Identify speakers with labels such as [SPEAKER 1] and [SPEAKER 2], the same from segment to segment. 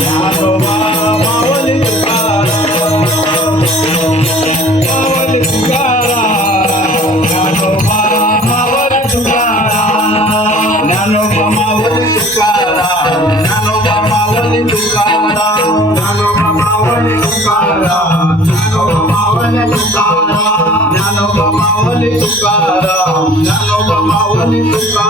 [SPEAKER 1] Nano Bama Wali Tukaram, Nano Bama Wali Tukaram.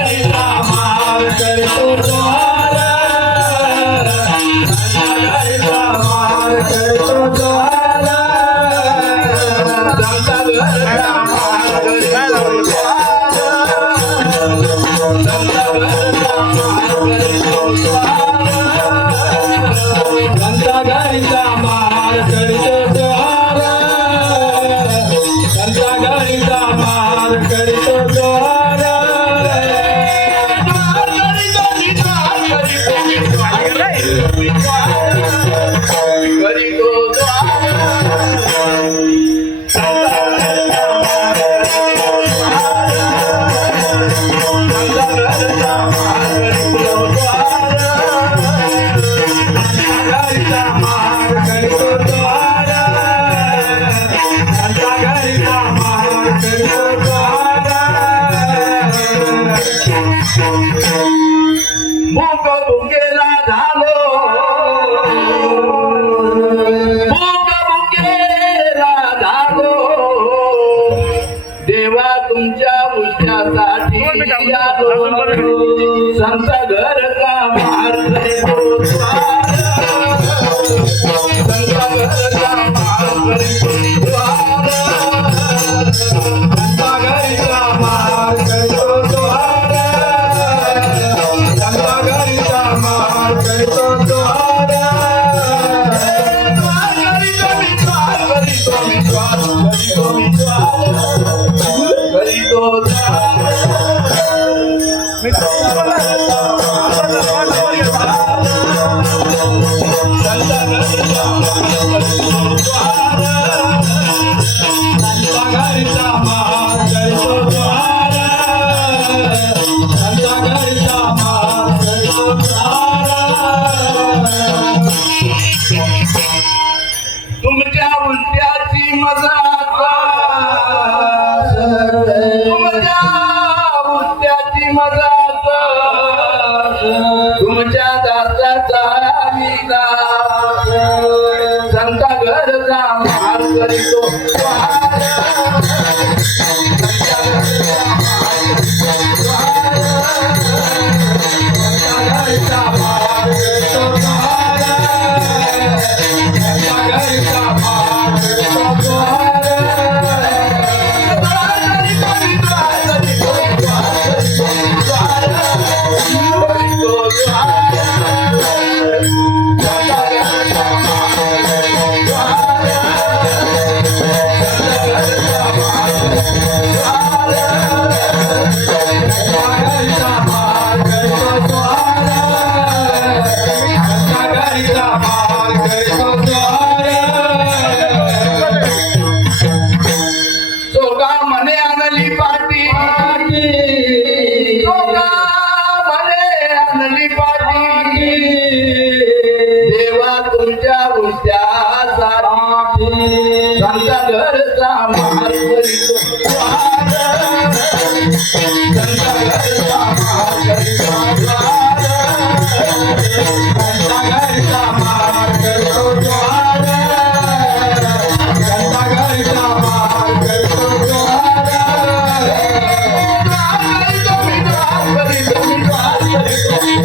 [SPEAKER 1] Oh, मुख भुकेला झालो मुख झालो देवा तुमच्या उष्ट्यासाठी संत घर হার করিত Nalipa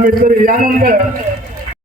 [SPEAKER 2] आंबेडकर यानंतर